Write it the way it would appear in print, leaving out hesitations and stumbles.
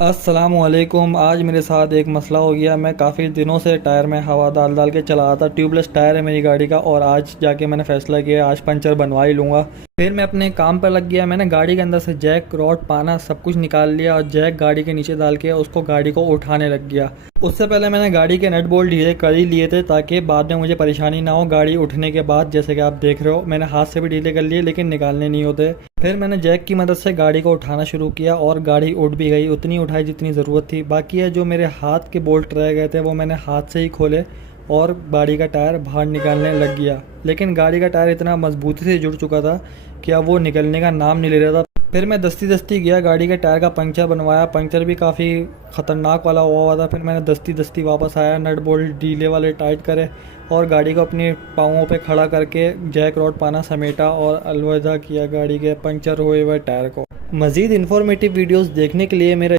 अस्सलामुअलैकुम। आज मेरे साथ एक मसला हो गया। मैं काफ़ी दिनों से टायर में हवा डाल डाल के चला रहा था। ट्यूबलेस टायर है मेरी गाड़ी का और आज जाके मैंने फ़ैसला किया आज पंचर बनवा ही लूँगा। फिर मैं अपने काम पर लग गया। मैंने गाड़ी के अंदर से जैक, रॉड, पाना सब कुछ निकाल लिया और जैक गाड़ी के नीचे डाल के उसको गाड़ी को उठाने लग गया। उससे पहले मैंने गाड़ी के नट बोल्ट ढीले कर ही लिए थे ताकि बाद में मुझे परेशानी ना हो गाड़ी उठने के बाद। जैसे कि आप देख रहे हो मैंने हाथ से भी ढीले कर लिए लेकिन निकालने नहीं होते। फिर मैंने जैक की मदद से गाड़ी को उठाना शुरू किया और गाड़ी उठ भी गई। उतनी उठाई जितनी ज़रूरत थी। बाकी है जो मेरे हाथ के बोल्ट रह गए थे वो मैंने हाथ से ही खोले और गाड़ी का टायर बाहर निकालने लग गया। लेकिन गाड़ी का टायर इतना मजबूती से जुड़ चुका था कि अब वो निकलने का नाम नहीं ले रहा था। फिर मैं दस्ती दस्ती गया गाड़ी के टायर का पंचर बनवाया। पंचर भी काफ़ी ख़तरनाक वाला हुआ था। फिर मैंने दस्ती दस्ती वापस आया, नट बोल्ट ढीले वाले टाइट करे और गाड़ी को अपने पाँवों पे खड़ा करके जैक, रॉड, पाना समेटा और अलविदा किया गाड़ी के पंचर हुए हुए टायर को। मज़ीद इन्फॉर्मेटिव वीडियोस देखने के लिए मेरे